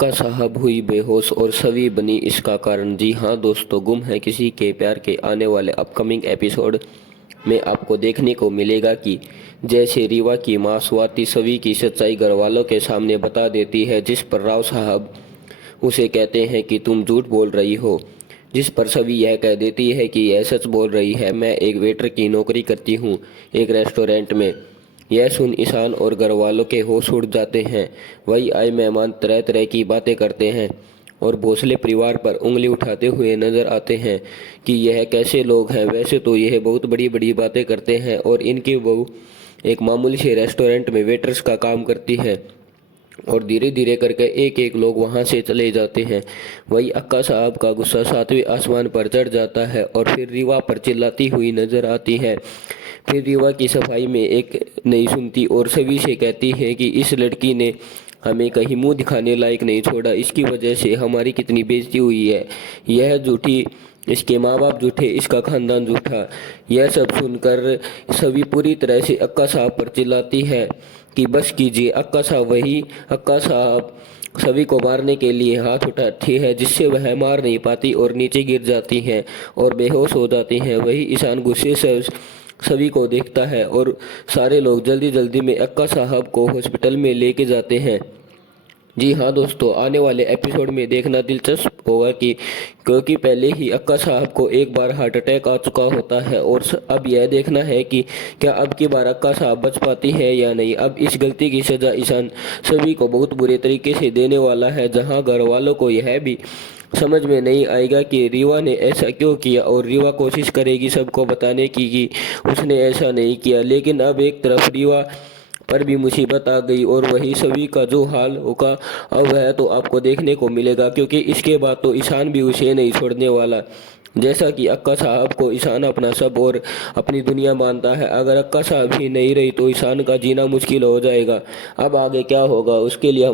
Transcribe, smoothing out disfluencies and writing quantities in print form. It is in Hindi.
अक्का साहब हुई बेहोश और सवी बनी इसका कारण। जी हाँ दोस्तों, गुम है किसी के प्यार के आने वाले अपकमिंग एपिसोड में आपको देखने को मिलेगा कि जैसे रीवा की मां स्वाति सवी की सच्चाई घर वालों के सामने बता देती है, जिस पर राव साहब उसे कहते हैं कि तुम झूठ बोल रही हो, जिस पर सवी यह कह देती है कि यह सच बोल रही है, मैं एक वेटर की नौकरी करती हूँ एक रेस्टोरेंट में। यह सुन ईशान और घर वालों के होश उड़ जाते हैं। वही आए मेहमान तरह तरह की बातें करते हैं और भोसले परिवार पर उंगली उठाते हुए नजर आते हैं कि यह कैसे लोग हैं। वैसे तो यह बहुत बड़ी बड़ी बातें करते हैं और इनकी बहू एक मामूली से रेस्टोरेंट में वेटर्स का काम करती है और धीरे धीरे करके एक एक लोग वहां से चले जाते हैं। वही अक्का साहब का गुस्सा सातवें आसमान पर चढ़ जाता है और फिर रीवा पर चिल्लाती हुई नजर आती है। फिर रीवा की सफाई में एक नहीं सुनती और सभी से कहती है कि इस लड़की ने हमें कहीं मुंह दिखाने लायक नहीं छोड़ा, इसकी वजह से हमारी कितनी बेइज्जती हुई है। यह झूठी, इसके माँ बाप झूठे, इसका खानदान झूठा। यह सब सुनकर सभी पूरी तरह से अक्का साहब पर चिल्लाती है कि बस कीजिए। अक्का साहब सभी को मारने के लिए हाथ उठाती है, जिससे वह मार नहीं पाती और नीचे गिर जाती हैं और बेहोश हो जाती हैं। वही ईशान गुस्से से सभी को देखता है और सारे लोग जल्दी जल्दी में अक्का साहब को हॉस्पिटल में लेके जाते हैं। जी हाँ दोस्तों, आने वाले एपिसोड में देखना दिलचस्प होगा कि क्योंकि पहले ही अक्का साहब को एक बार हार्ट अटैक आ चुका होता है और अब यह देखना है कि क्या अब की बार अक्का साहब बच पाती है या नहीं। अब इस गलती की सजा ईशान सभी को बहुत बुरे तरीके से देने वाला है, जहां घर वालों को यह भी समझ में नहीं आएगा कि रीवा ने ऐसा क्यों किया और रीवा कोशिश करेगी सबको बताने की कि उसने ऐसा नहीं किया। लेकिन अब एक तरफ रीवा पर भी मुसीबत आ गई और वही सभी का जो हाल होगा अब वह तो आपको देखने को मिलेगा, क्योंकि इसके बाद तो ईशान भी उसे नहीं छोड़ने वाला। जैसा कि अक्का साहब को ईशान अपना सब और अपनी दुनिया मानता है, अगर अक्का साहब ही नहीं रही तो ईशान का जीना मुश्किल हो जाएगा। अब आगे क्या होगा उसके लिए